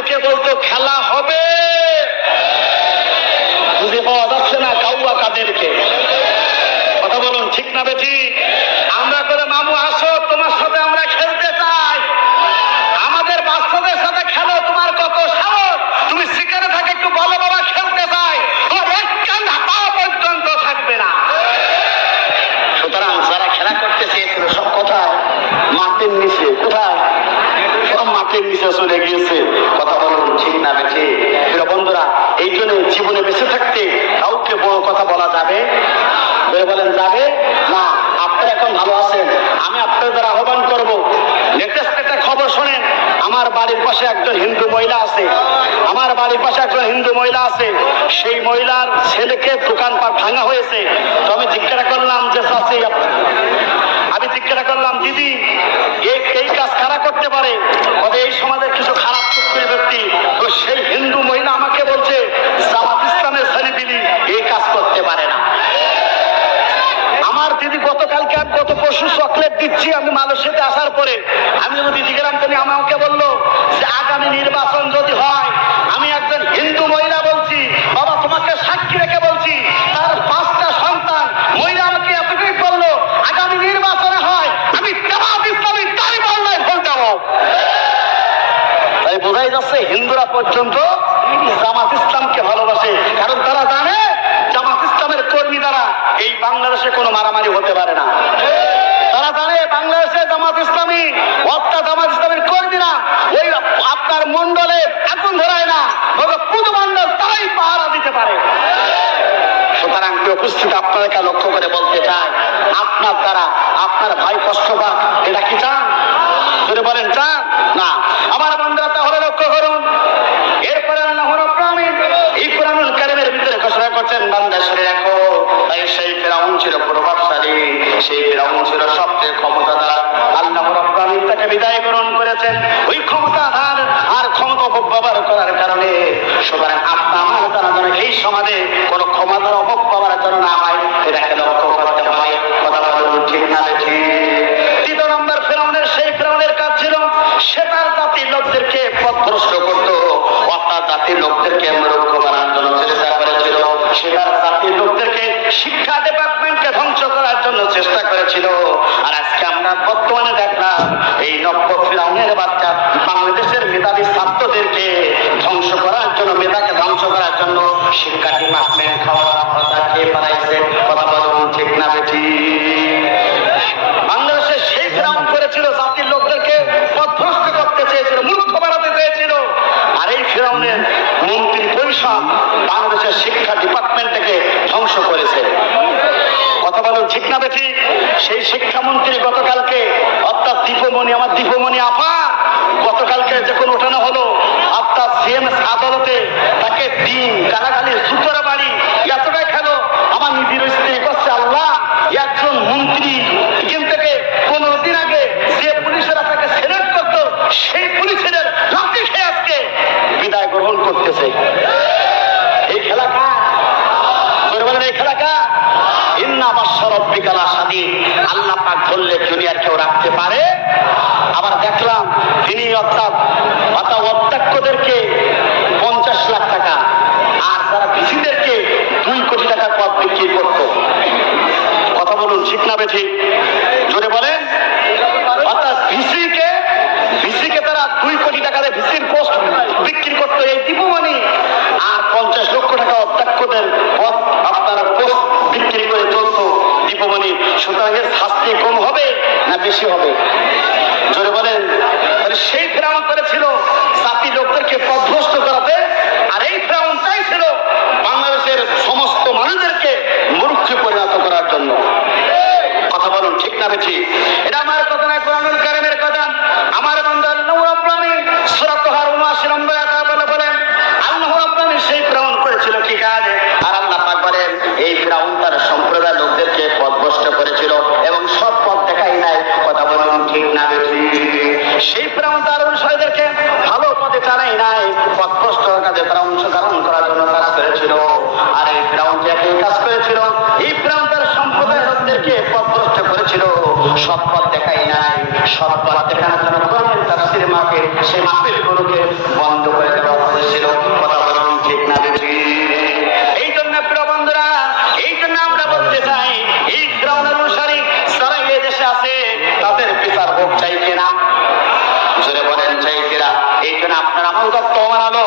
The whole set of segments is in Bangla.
অনেকে বলতো খেলা হবে, খুঁজে পাওয়া যাচ্ছে না কাউয়া কাদেরকে। কথা বলুন ঠিক না বেঠি? আমরা করে মামু আসো, তোমার সাথে আমরা খেলতে চাই, আমাদের বাচ্চাদের সাথে খেলো, তোমার কত সাহস, তুমি সেখানে থাকে একটু বলো বাবা খেলতে চাই, তোর এক কান পা পর্যন্ত থাকবে না। সুতরাং যারা খেলা করতে চেয়েছিল সব কোথায়? মাটির নিচে। কোথায়? সব মাটির নিচে চলে গিয়েছে। কথা বলুন ঠিক না বেঠি? প্রিয় বন্ধুরা, এই জন্য জীবনে বেঁচে থাকতে কাউকে বড় কথা বলা যাবে বলেন? যাবে না। আপনারা এখন ভালো আছেন, আমি আপনাদের আহ্বান করবো, লেটেস্ট একটা খবর শোনেন। আমার বাড়ির পাশে একজন হিন্দু মহিলা আছে, আমার বাড়ির পাশে একজন হিন্দু মহিলা আছে, সেই মহিলার ছেলেকে দোকানপাট ভাঙা হয়েছে। তো আমি জিজ্ঞাসা করলাম যে চাচি, আমি জিজ্ঞাসা করলাম দিদি এই কাজ কারা করতে পারে? এই সমাজের কিছু খারাপ চুক্তির ব্যক্তি। তো সেই হিন্দু মহিলা আমাকে বলছে জামাত ইসলামের ছেলেপিলি এই কাজ করতে পারে না। আমার দিদি গতকালকে আমি গত পরশু চকলেট দিচ্ছি আমি মালয়েশিয়াতে আসার পরে, আমি যখন দিদি গেলাম তিনি আমাকে বললো যে আগামী নির্বাচন যদি হয়, আমি একজন হিন্দু মহিলা বলছি, বাবা তোমাকে সাক্ষী রেখে বলছি, তার 5টা সন্তান, মহিলা আমাকে এতটুকু বললো আগামী নির্বাচনে হয় আমি জামাত ইসলামী দাড়ি পাল্লায় ভোট দেবো। তাই বোঝাই যাচ্ছে হিন্দুরা পর্যন্ত জামাত ইসলামকে ভালোবাসে, কারণ তারা জানে জামাত ইসলামের কর্মী দ্বারা এই বাংলাদেশে কোনো মারামারি হতে পারে না। তারা জানে বাংলাদেশে জামাত ইসলামী অর্থাৎ জামাত ইসলামের কর্মীরা ওই আপনার মন্ডলে আগুন ধরায় না, পুরো মন্ডল তারাই পাহারা দিতে পারে। সুতরাং উপস্থিত আপনাদেরকে লক্ষ্য করে বলতে চাই, আপনার দ্বারা আপনার ভাই কষ্ট পাক, এটা কি চান? যদি বলেন চান না, আমার বন্ধুরা তাহলে লক্ষ্য করুন। এরপরে আল্লাহ রাব্বুল আলামিন এই কোরআনুল কারীমের ভিতরে ঘোষণা করছেন, বান্দা শুনে রাখো, সেই ফিরআউন ছিল প্রভাবশালী, সেই ফিরআউন ছিল সবচেয়ে ক্ষমতাধর। আল্লাহ রাব্বুল আলামিন তাকে বিদায় গ্রহণ করেছেন ওই ক্ষমতাধর আর ক্ষমতা অপব্যবহার করার কারণে। সুতরাং আপনার দ্বারা যেন এই সমাজে কোনো ক্ষমতার অপব্যবহার যেন না হয়, এটাকে লক্ষ্য করতে হয়। কথা বলুন ঠিক না বেঠি? দ্বিতীয় নম্বর ফিরআউনের, সেই ফিরআউনের কাজ ছিল সে তার জাতির লোকদেরকে পথভ্রষ্ট করত, অর্থাৎ জাতির লোকদেরকে মূর্খ বানানোর জন্য চেষ্টা করেছিল। সে তার জাতির লোকদেরকে শিক্ষা ডিপার্টমেন্টকে ধ্বংস করার জন্য চেষ্টা করেছিল। আর আজকে আমরা বর্তমানে দেখলাম এই নব্য ফিরআউনের বাচ্চা বাংলাদেশের মেধাবী ছাত্রদেরকে ধ্বংস করার জন্য, মেধাকে ধ্বংস করার জন্য শিক্ষা ডিপার্টমেন্ট খাওয়া খেয়ে বানাইছে। কথা বলুন ঠিক না বেঠি? বাংলাদেশে সেই ফিরআউন করেছিল, জাতির লোকদেরকে পথভ্রষ্ট করতে চেয়েছিল, মূর্খ বানাতে চেয়েছিল। আর এই ফিরআউনের মন্ত্রী পরিষদ বাংলাদেশের শিক্ষা ডিপার্টমেন্টকে ধ্বংস করেছে। কথা বলুন ঠিক না বেঠি? সেই শিক্ষামন্ত্রী গতকালকে অর্থাৎ দীপমণি, আমার দীপমণি আপা গতকালকে যখন ওঠানো হলো অর্থাৎ সিএমএস আদালতে, তাকে দিন গালাগালি জুতোর বাড়ি এতটাই খেলো। আমার নিজের স্ত্রী করছে আল্লাহ, একজন মন্ত্রী এখান থেকে 15 দিন আগে যে পুলিশেরা তাকে সিলেক্ট করতো সেই পুলিশের লাঠি খেয়ে আজকে বিদায় গ্রহণ করতেছে। এই খেলা কার? বলেন এই খেলা কার? ইন্না বাশশা রাব্বিকা লাশাদীদ। আল্লাহ পাক ধরলে দুনিয়ার কেউ রাখতে পারে? আবার দেখলাম তিনি অর্থাৎ অধ্যক্ষদেরকে 50 লাখ টাকা আর যারা ভিসিদেরকে 2 কোটি টাকার পদ বিক্রি করত। কথা বলুন ঠিক না বেঠি? জোরে বলেন। অর্থাৎ ভিসিকে তারা 2 কোটি টাকার ভিসির পোস্ট বিক্রি করতো এই দীপমণি, আর 50 লক্ষ টাকা অধ্যক্ষদের পদ আপনার পোস্ট বিক্রি করে চলতো দীপমণি। সুতরাং এর শাস্তি কম হবে না বেশি হবে? জোরে বলেন। তাহলে সেই ফিরআউন করেছিল জাতির লোকদেরকে পথভ্রষ্ট করাতে, আর এই ফিরআউন চাইছিল বাংলাদেশের সমস্ত মানুষদেরকে মূর্খে পরিণত করার জন্য। কথা বলুন ঠিক না বেঠি? এটা আমার কথা নয়, কোরআনুল কারীমের কথা। আমার বান্দা আল্লাহ রাব্বুল আলামিন সূরা তাহার 79 নম্বর আয়াতে বলেন, আল্লাহ রাব্বুল আলামিন সেই ফিরআউন করেছিল কি কাজ? আর আল্লাহ পাক বলেন এই ফিরআউন তার সম্প্রদায়ের লোকদেরকে পথভ্রষ্ট করেছিল এবং সব পথ দেখাই নাই। কথা বলুন ঠিক না বেঠি? সেই ফিরআউন তার অনুসারীদেরকে ভালো পথে চালাই নাই, পথভ্রষ্ট কাজে তারা অংশগ্রহণ করার জন্য কাজ করেছিল। আর এই ফিরআউন যে কাজ করেছিল, এই ফিরআউন তার সম্প্রদায়ের লোকদেরকে পথভ্রষ্ট করেছিল, সৎ পথ দেখাই নাই। সৎপথ দেখানোর জন্য কোরআনের তাফসীর মাহফিল, সেই মাহফিলগুলোকে বন্ধ করে দেওয়া হয়েছিল। কথা বলুন ঠিক না বেশি? এই জন্য প্রিয় বন্ধুরা, এই জন্য আমরা বলতে চাই, এই ফিরআউনের অনুসারী যারা এই দেশে আছে তাদের বিচার হোক, চাই কিনা? জোরে বলেন চাই কিনা? এই জন্য আপনার আমল দত্ত মানালো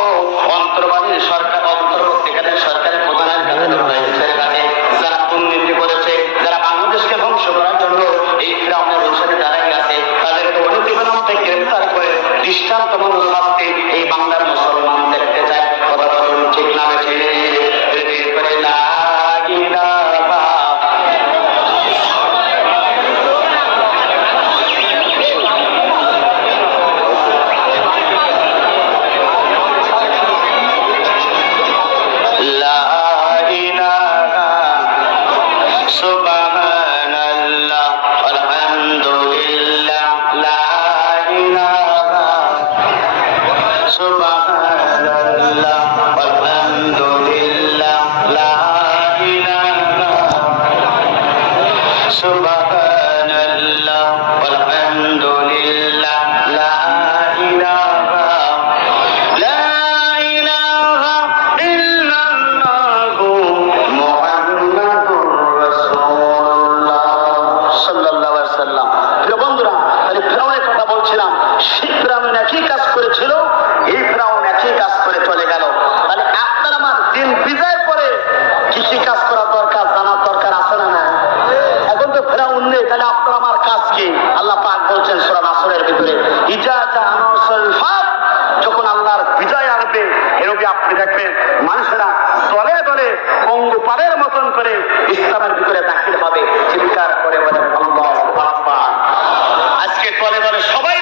অন্তর্বর্তী সরকার, অন্তর্বর্তীকালীন সরকারের প্রধানের কাছে, রাইটের কাছে যারা দুর্নীতি করেছে, যারা বাংলাদেশকে ধ্বংস করার জন্য এই ফিরআউনের অনুসারী দাঁড়াই আছে, তাদেরকে অনতিবিলম্বে গ্রেফতার করে দৃষ্টান্তমূলক শাস্তি এই বাংলার মুসলমান দেখতে চায়। কথা বলুন ঠিক না বেশি? যখন আল্লাহর বিজয় আসবে, এরকম আপনি দেখবেন মানুষেরা দলে দলে পঙ্গু পাড়ের মতন করে ইসলামের ভিতরে দাখিল হবে, চিৎকার করে বলেন আল্লাহু আকবার। আজকে দলে দলে সবাই